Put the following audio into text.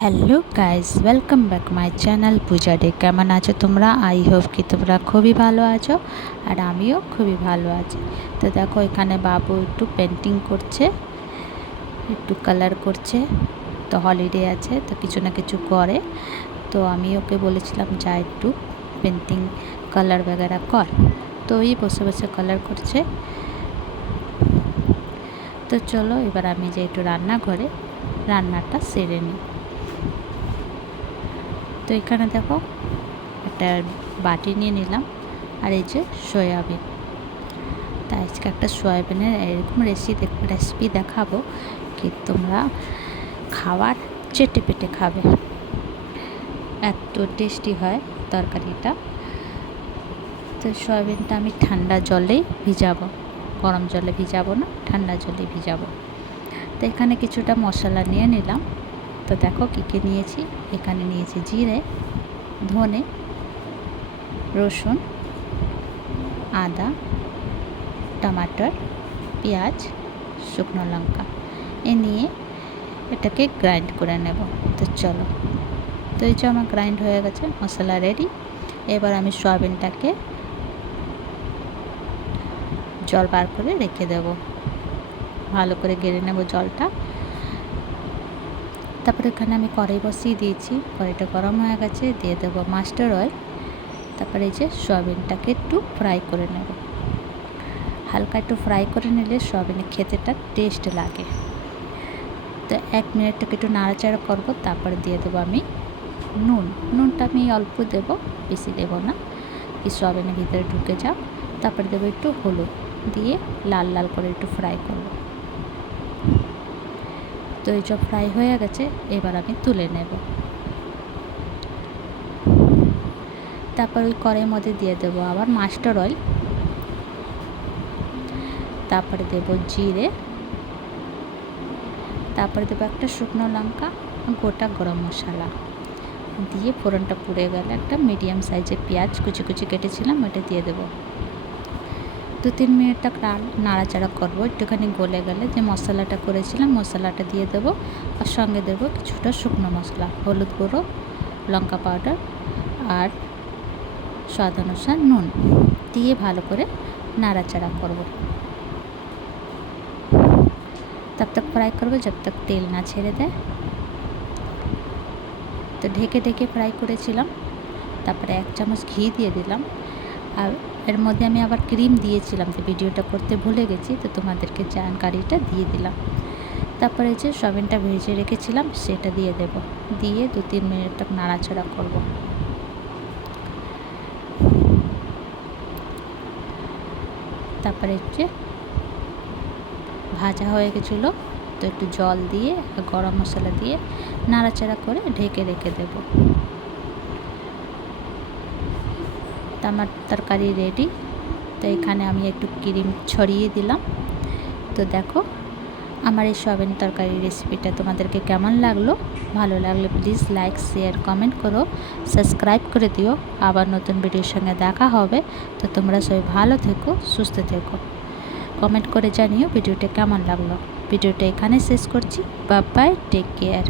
Hello guys, welcome back my channel Puja day. কেমন আছো তোমরা? আই হোপ কি তোমরা খুবই ভালো আছো, আর আমিও খুবই ভালো আছি। তো দেখো, এখানে বাবু একটু পেন্টিং করছে, একটু কালার করছে। তো হলিডে আছে, তো কিছু না কিছু করে। তো আমি ওকে বলেছিলাম যা একটু পেন্টিং কালার वगैरह কর। তো ওই বসে বসে কালার করছে। তো চলো এবার আমি যে একটু রান্নাঘরে রান্নাটা সেরে নিই। তো এখানে দেখো, একটা বাটি নিয়ে নিলাম, আর এই যে সয়াবিন। তাই আজকে একটা সয়াবিনের এরকম রেসিপি দেখাবো কি তোমরা খাবার চেটে পেটে খাবে, এত টেস্টি হয় তরকারিটা। তো সয়াবিনটা আমি ঠান্ডা জলেই ভিজাবো, গরম জলে ভিজাবো না, ঠান্ডা জলে ভিজাবো। তো এখানে কিছুটা মশলা নিয়ে নিলাম। তো দেখো কী কী নিয়েছি। এখানে নিয়েছি জিরে, ধনে, রসুন, আদা, টমাটোর, পেঁয়াজ, শুকনো লঙ্কা এ নিয়ে এটাকে গ্রাইন্ড করে নেব। তো চলো, তো এই যে আমার গ্রাইন্ড হয়ে গেছে, মশলা রেডি। এবার আমি সয়াবিনটাকে জল বার করে রেখে দেব, ভালো করে গেড়ে নেব জলটা। তারপরে এখানে আমি কড়াই বসিয়ে দিয়েছি, কড়াইটা গরম হয়ে গেছে, দিয়ে দেবো মাস্টার অয়েল। তারপরে এই যে সয়াবিনটাকে একটু ফ্রাই করে নেব, হালকা একটু ফ্রাই করে নিলে সয়াবিনের খেতেটা টেস্ট লাগে। তো 1 মিনিটটাকে একটু নাড়াচাড়া করবো। তারপরে দিয়ে দেবো আমি নুনটা আমি অল্প দেবো, বেশি দেবো না, কি সয়াবিনের ভিতরে ঢুকে যাও। তারপরে দেবো একটু হলুদ, দিয়ে লাল লাল করে একটু ফ্রাই করবো। তো এই সব ফ্রাই হয়ে গেছে, এবার আমি তুলে নেব। তারপর ওই কড়াইয়ের মধ্যে দিয়ে দেবো আবার মাস্টার অয়েল। তারপরে দেবো জিরে, তারপরে দেবো একটা শুকনো লঙ্কা, গোটা গরম মশলা দিয়ে ফোড়নটা পুড়ে গেলে একটা মিডিয়াম সাইজের পেঁয়াজ কুচি কুচি কেটেছিলাম, ওটা দিয়ে দেবো। 2-3 মিনিটটা নাড়াচাড়া করবো। একটুখানি গলে গেলে যে মশলাটা করেছিলাম মশলাটা দিয়ে দেবো, আর সঙ্গে দেবো কিছুটা শুকনো মশলা, হলুদ গুঁড়ো, লঙ্কা পাউডার আর স্বাদ অনুসার নুন দিয়ে ভালো করে নাড়াচাড়া করব। तब तक फ्राई করবো जब तक তেল না ছেড়ে দেয়। তো ঢেকে ঢেকে ফ্রাই করেছিলাম। তারপরে 1 চামচ ঘি দিয়ে দিলাম, আর এর মধ্যে আমি আবার ক্রিম দিয়েছিলাম, তো ভিডিওটা করতে ভুলে গেছি, তো তোমাদেরকে জানকারিটা দিয়ে দিলাম। তারপরে যে সয়াবিনটা ভেজে রেখেছিলাম সেটা দিয়ে দেব, দিয়ে 2-3 মিনিট তক নাড়াচাড়া করব। তারপরে যে ভাজা হয়ে গেছিলো, তো একটু জল দিয়ে গরম মশলা দিয়ে নাড়াচাড়া করে ঢেকে রেখে দেব। তো আমার তরকারি রেডি। তো এখানে আমি একটু ক্রিম ছড়িয়ে দিলাম। তো দেখো, আমার এই সয়াবিন তরকারি রেসিপিটা তোমাদেরকে কেমন লাগলো? ভালো লাগলে প্লিজ লাইক, শেয়ার, কমেন্ট করো, সাবস্ক্রাইব করে দিও। আবার নতুন ভিডিওর সঙ্গে দেখা হবে। তো তোমরা সবাই ভালো থেকো, সুস্থ থেকো। কমেন্ট করে জানিও ভিডিওটা কেমন লাগলো। ভিডিওটা এখানে শেষ করছি। Bye bye, take care.